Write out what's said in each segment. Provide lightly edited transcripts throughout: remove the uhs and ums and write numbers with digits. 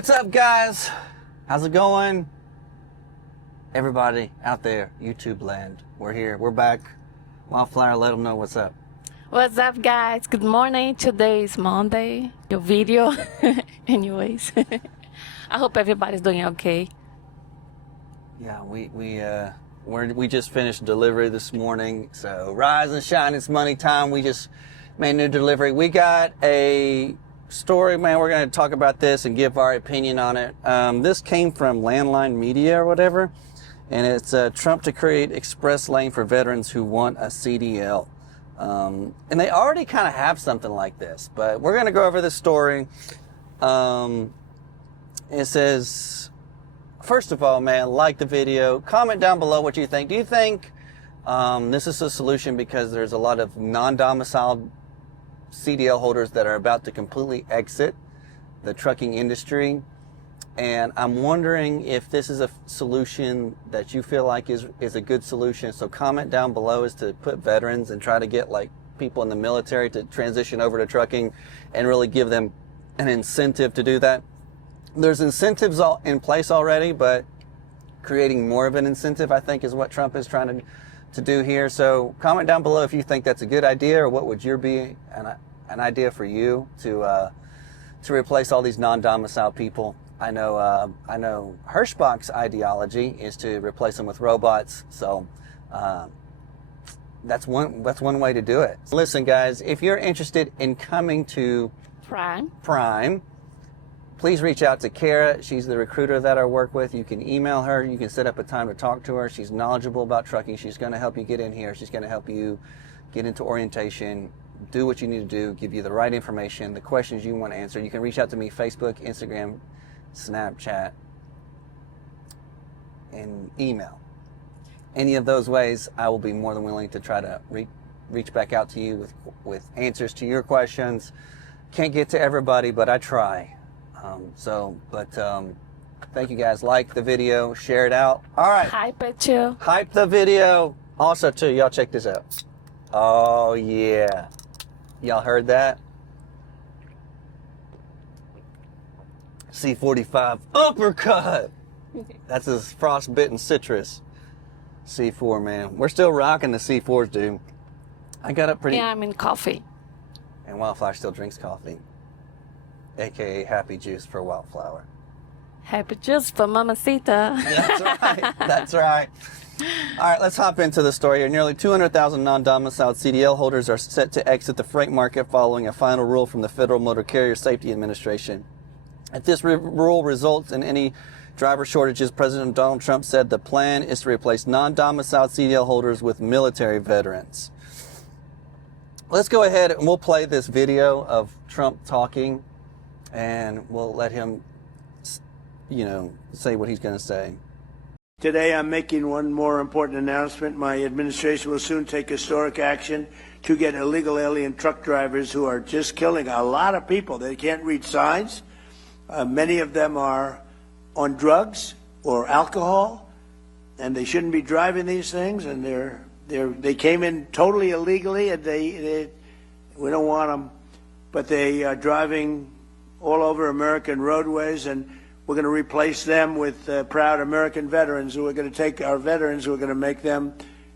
What's up, guys? How's it going? Everybody out there, YouTube land, we're here. We're back. Wildflower, let them know what's up. What's up, guys? Good morning. Today is Monday. Your video. Anyways. I hope everybody's doing okay. Yeah, we just finished delivery this morning. So rise and shine, it's money time. We just made a new delivery. We got a story, man. We're going to talk about this and give our opinion on it. This came from Landline Media or whatever. And it's Trump to create express lane for veterans who want a CDL. And they already kind of have something like this, but we're going to go over this story. It says, first of all, man, like the video, comment down below what you think. Do you think this is a solution because there's a lot of non-domiciled CDL holders that are about to completely exit the trucking industry? And I'm wondering if this is a solution that you feel like is a good solution. So comment down below as to put veterans and try to get like people in the military to transition over to trucking and really give them an incentive to do that. There's incentives all in place already, but creating more of an incentive, I think, is what Trump is trying to do here. So comment down below if you think that's a good idea, or what would be an idea for you to replace all these non-domiciled people. I know HENRJK's ideology is to replace them with robots. So that's one way to do it. Listen, guys, if you're interested in coming to Prime, please reach out to Kara. She's the recruiter that I work with. You can email her. You can set up a time to talk to her. She's knowledgeable about trucking. She's going to help you get in here. She's going to help you get into orientation, do what you need to do, give you the right information, the questions you want to answer. You can reach out to me, Facebook, Instagram, Snapchat, and email. Any of those ways, I will be more than willing to try to reach back out to you with answers to your questions. Can't get to everybody, but I try. Thank you, guys. Like the video, share it out. All right. Hype it too. Hype the video. Also, too, y'all check this out. Oh, yeah. Y'all heard that? C45 uppercut. That's his frostbitten citrus. C4, man. We're still rocking the C4s, dude. I got up pretty... Yeah, I'm in coffee. And Wildflower still drinks coffee. AKA happy juice for Wildflower. Happy juice for Mamacita. That's right. That's right. All right, let's hop into the story here. Nearly 200,000 non-domiciled CDL holders are set to exit the freight market following a final rule from the Federal Motor Carrier Safety Administration. If this rule results in any driver shortages, President Donald Trump said the plan is to replace non-domiciled CDL holders with military veterans. Let's go ahead and we'll play this video of Trump talking, and we'll let him, say what he's going to say. Today I'm making one more important announcement. My administration will soon take historic action to get illegal alien truck drivers who are just killing a lot of people. They can't read signs. Many of them are on drugs or alcohol, and they shouldn't be driving these things. And they came in totally illegally, and we don't want them, but they are driving all over American roadways, and we're going to replace them with proud American veterans. Who are going to take our veterans, who are going to make them.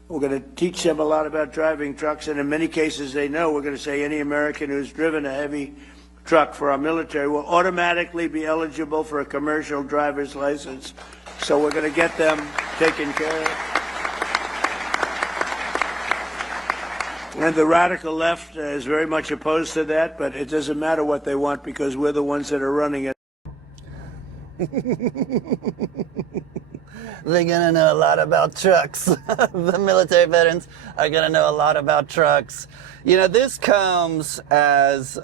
We're going to teach them a lot about driving trucks, and in many cases they know. We're going to say any American who's driven a heavy truck for our military will automatically be eligible for a commercial driver's license. So we're going to get them taken care of. And the radical left is very much opposed to that, but it doesn't matter what they want because we're the ones that are running it. They're going to know a lot about trucks. The military veterans are going to know a lot about trucks. This comes as...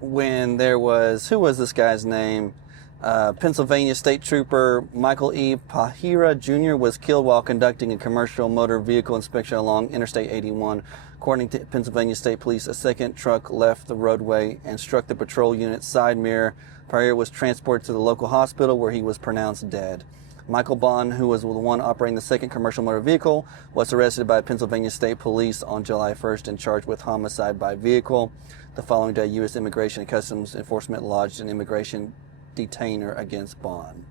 when there was, who was this guy's name? Pennsylvania State Trooper Michael E. Pahira Jr. was killed while conducting a commercial motor vehicle inspection along Interstate 81. According to Pennsylvania State Police, a second truck left the roadway and struck the patrol unit's side mirror. Pahira was transported to the local hospital where he was pronounced dead. Michael Bond, who was the one operating the second commercial motor vehicle, was arrested by Pennsylvania State Police on July 1st and charged with homicide by vehicle. The following day, U.S. Immigration and Customs Enforcement lodged an immigration detainer against Bond.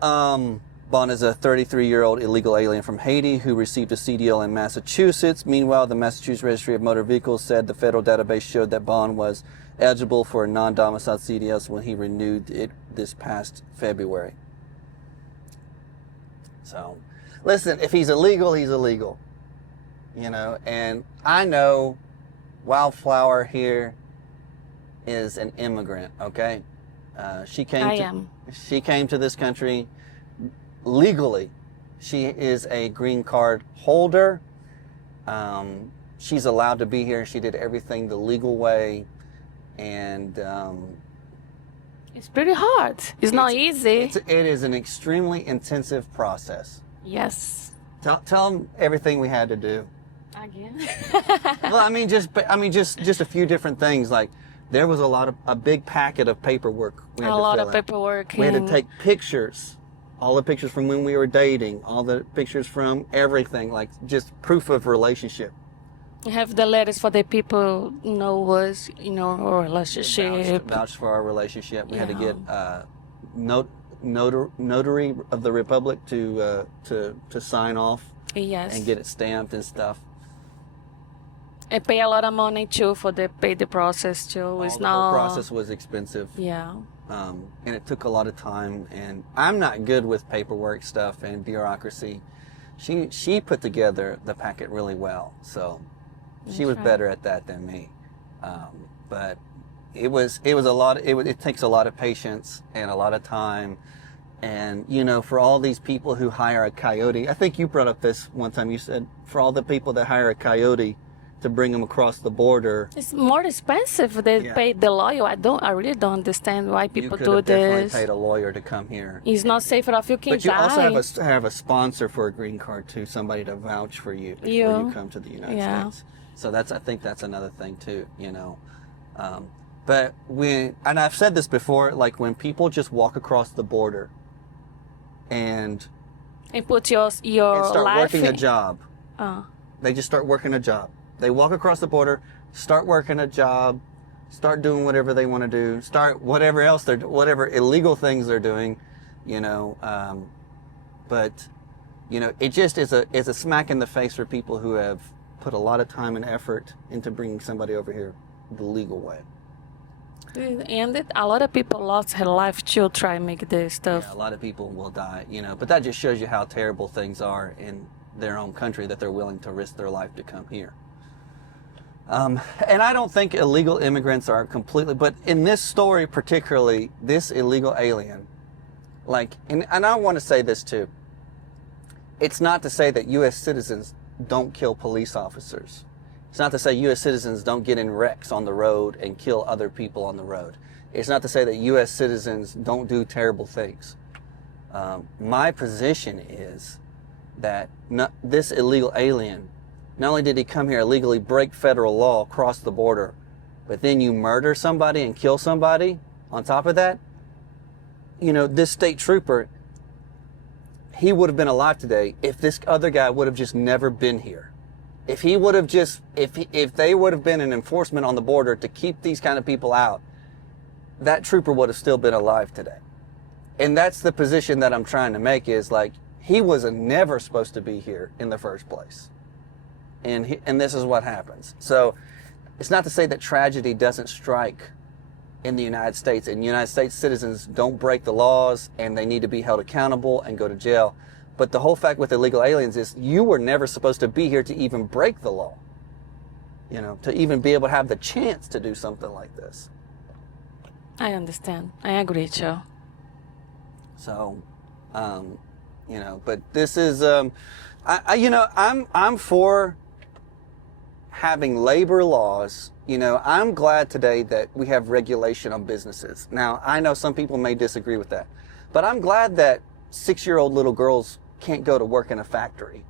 Bond is a 33-year-old illegal alien from Haiti who received a CDL in Massachusetts. Meanwhile, the Massachusetts Registry of Motor Vehicles said the federal database showed that Bond was eligible for a non-domiciled CDL when he renewed it this past February. So, listen, if he's illegal, he's illegal. You know, and I know Wildflower here is an immigrant, okay? She came to this country legally. She is a green card holder. She's allowed to be here. She did everything the legal way. And it's pretty hard. It's not easy. It is an extremely intensive process. Yes. Tell them everything we had to do. Again. Well, I mean, just a few different things. Like there was a big packet of paperwork. We had a to lot fill of in. paperwork. We had to take pictures, all the pictures from when we were dating, all the pictures from everything, like just proof of relationship. You have the letters for the people know us, our relationship. Vouched for our relationship. We had to get Yeah. notary of the Republic to sign off Yes. and get it stamped and stuff. I pay a lot of money too for the process too. It's The whole not. process was expensive. Yeah. And it took a lot of time. And I'm not good with paperwork stuff and bureaucracy. She put together the packet really well, so she was right. better at that than me. But it was a lot. It takes a lot of patience and a lot of time. And for all these people who hire a coyote, I think you brought up this one time. You said for all the people that hire a coyote to bring them across the border. It's more expensive. They pay the lawyer. I really don't understand why people you do could have definitely this. paid a lawyer to come here. It's not safe enough. You can But you die. also have a sponsor for a green card too, somebody to vouch for you before you come to the United States. So I think that's another thing too, But and I've said this before, like when people just walk across the border and put your start life working a job. They just start working a job. They walk across the border, start working a job, start doing whatever they want to do, start whatever illegal things they're doing, But it just is a smack in the face for people who have put a lot of time and effort into bringing somebody over here the legal way. And a lot of people lost their life to try and make this stuff. Yeah, a lot of people will die, But that just shows you how terrible things are in their own country that they're willing to risk their life to come here. And I don't think illegal immigrants are completely, but in this story particularly, this illegal alien, and I want to say this too. It's not to say that U.S. citizens don't kill police officers. It's not to say U.S. citizens don't get in wrecks on the road and kill other people on the road. It's not to say that U.S. citizens don't do terrible things. My position is that this illegal alien, not only did he come here illegally, break federal law, cross the border, but then you murder somebody and kill somebody on top of that. This state trooper, he would have been alive today if this other guy would have just never been here. If he would have if they would have been an enforcement on the border to keep these kind of people out, that trooper would have still been alive today. And that's the position that I'm trying to make is he was never supposed to be here in the first place. And this is what happens. So it's not to say that tragedy doesn't strike in the United States, and United States citizens don't break the laws and they need to be held accountable and go to jail. But the whole fact with illegal aliens is you were never supposed to be here to even break the law, to even be able to have the chance to do something like this. I understand. I agree, Joe. So, but this is, I'm for having labor laws. I'm glad today that we have regulation on businesses. Now, I know some people may disagree with that, but I'm glad that 6-year-old little girls can't go to work in a factory.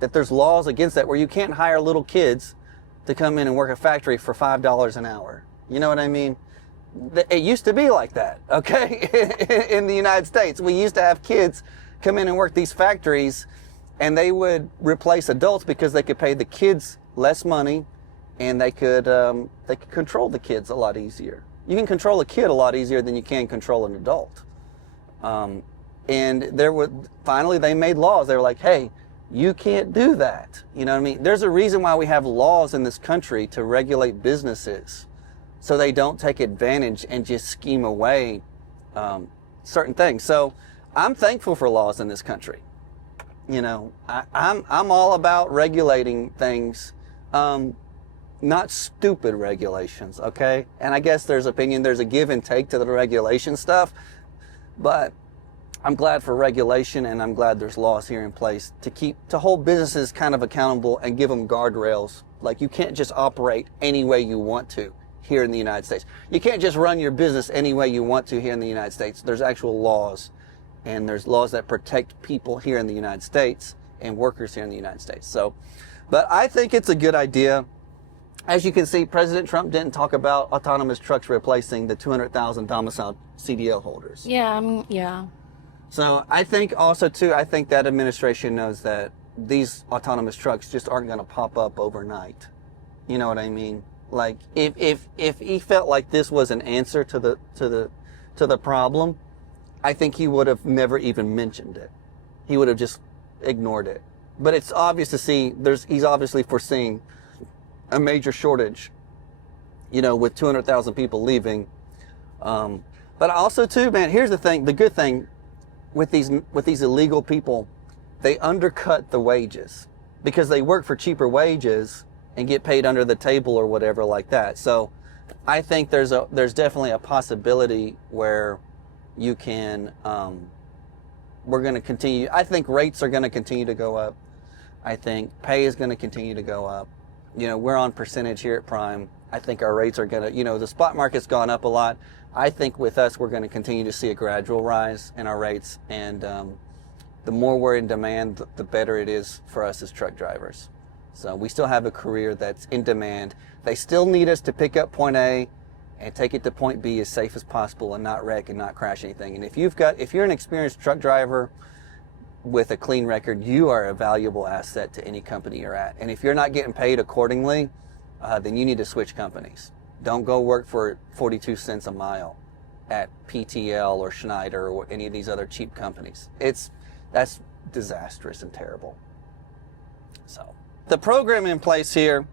That there's laws against that where you can't hire little kids to come in and work a factory for $5 an hour. You know what I mean? It used to be like that, okay? In the United States, we used to have kids come in and work these factories, and they would replace adults because they could pay the kids less money, and they could control the kids a lot easier. You can control a kid a lot easier than you can control an adult. And finally they made laws. They were like, hey, you can't do that. You know what I mean? There's a reason why we have laws in this country to regulate businesses, so they don't take advantage and just scheme away certain things. So I'm thankful for laws in this country. You know, I'm all about regulating things, not stupid regulations, okay? And I guess there's a give and take to the regulation stuff, but I'm glad for regulation, and I'm glad there's laws here in place to hold businesses kind of accountable and give them guardrails. Like, you can't just operate any way you want to here in the United States. You can't just run your business any way you want to here in the United States. There's actual laws, and there's laws that protect people here in the United States and workers here in the United States. So, but I think it's a good idea. As you can see, President Trump didn't talk about autonomous trucks replacing the 200,000 domiciled CDL holders. Yeah. So I think also too, I think that administration knows that these autonomous trucks just aren't going to pop up overnight. You know what I mean? Like, if he felt like this was an answer to the problem, I think he would have never even mentioned it. He would have just ignored it. But it's obvious to see he's obviously foreseeing a major shortage, you know, with 200,000 people leaving. But also too, man, here's the thing, the good thing with these illegal people, they undercut the wages because they work for cheaper wages and get paid under the table or whatever like that. So I think there's definitely a possibility where you can, we're going to continue. I think rates are going to continue to go up. I think pay is going to continue to go up. You know, we're on percentage here at Prime. I think our rates are going to, you know, the spot market's gone up a lot. I think with us, we're going to continue to see a gradual rise in our rates. And the more we're in demand, the better it is for us as truck drivers. So we still have a career that's in demand. They still need us to pick up point A and take it to point B as safe as possible and not wreck and not crash anything. And if you're an experienced truck driver with a clean record, you are a valuable asset to any company you're at. And if you're not getting paid accordingly, then you need to switch companies. Don't go work for 42 cents a mile at PTL or Schneider or any of these other cheap companies. That's disastrous and terrible. So the program in place here,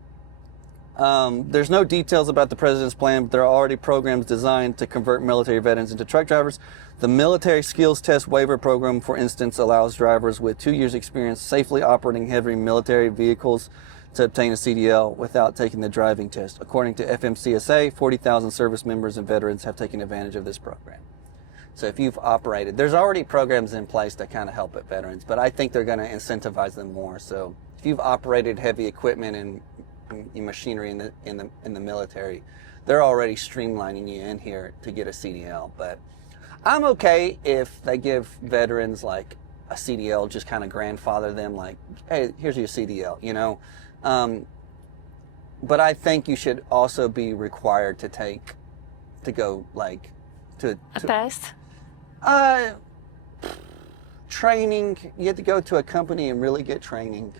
there's no details about the president's plan, but there are already programs designed to convert military veterans into truck drivers. The military skills test waiver program, for instance, allows drivers with 2 years experience safely operating heavy military vehicles to obtain a CDL without taking the driving test. According to FMCSA, 40,000 service members and veterans have taken advantage of this program. So if you've operated, there's already programs in place that kind of help at veterans, but I think they're going to incentivize them more. So if you've operated heavy equipment and machinery in the military, they're already streamlining you in here to get a CDL. But I'm okay if they give veterans like a CDL, just kind of grandfather them, like, hey, here's your CDL, you know. But I think you should also be required to go to A test? Training. You have to go to a company and really get training,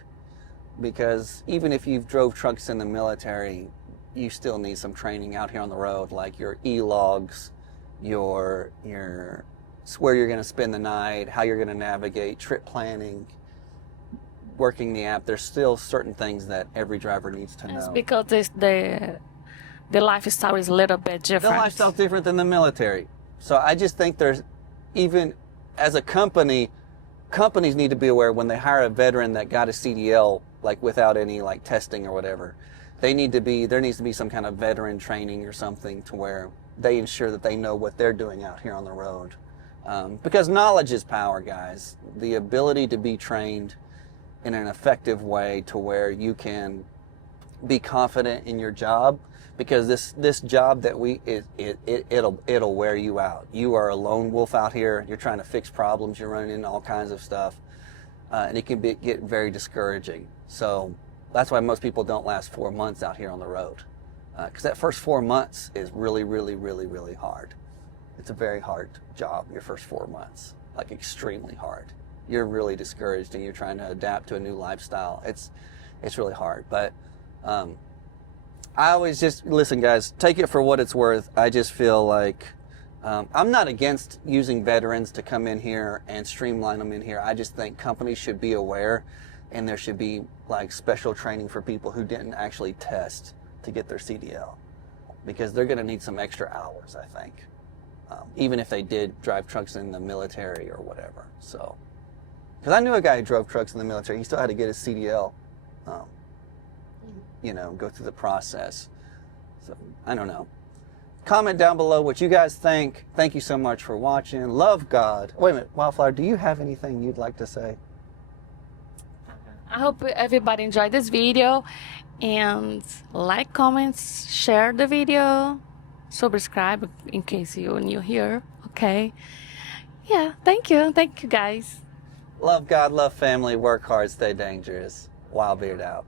because even if you've drove trucks in the military, you still need some training out here on the road, like your e-logs, your where you're going to spend the night, how you're going to navigate, trip planning, working the app. There's still certain things that every driver needs to know. It's because the lifestyle is a little bit different. The lifestyle's different than the military. So I just think there's, even as a company, companies need to be aware when they hire a veteran that got a CDL, like without any like testing or whatever, there needs to be some kind of veteran training or something to where they ensure that they know what they're doing out here on the road. Because knowledge is power, guys. The ability to be trained in an effective way to where you can be confident in your job, because this job that it'll wear you out. You are a lone wolf out here. You're trying to fix problems. You're running into all kinds of stuff, and it can get very discouraging. So that's why most people don't last 4 months out here on the road. because that first 4 months is really, really, really, really hard. It's a very hard job, your first 4 months, like extremely hard. You're really discouraged and you're trying to adapt to a new lifestyle. It's really hard. But I always just, listen guys, take it for what it's worth. I just feel like I'm not against using veterans to come in here and streamline them in here. I just think companies should be aware, and there should be like special training for people who didn't actually test to get their CDL, because they're going to need some extra hours, I think, even if they did drive trucks in the military or whatever. So, because I knew a guy who drove trucks in the military. He still had to get his CDL, you know, go through the process. So I don't know. Comment down below what you guys think. Thank you so much for watching. Love God. Wait a minute, Wildflower, do you have anything you'd like to say? I hope everybody enjoyed this video, and like, comments, share the video, subscribe in case you're new here. Okay. Yeah, thank you guys. Love God, love family, work hard, stay dangerous. Wildbeard out.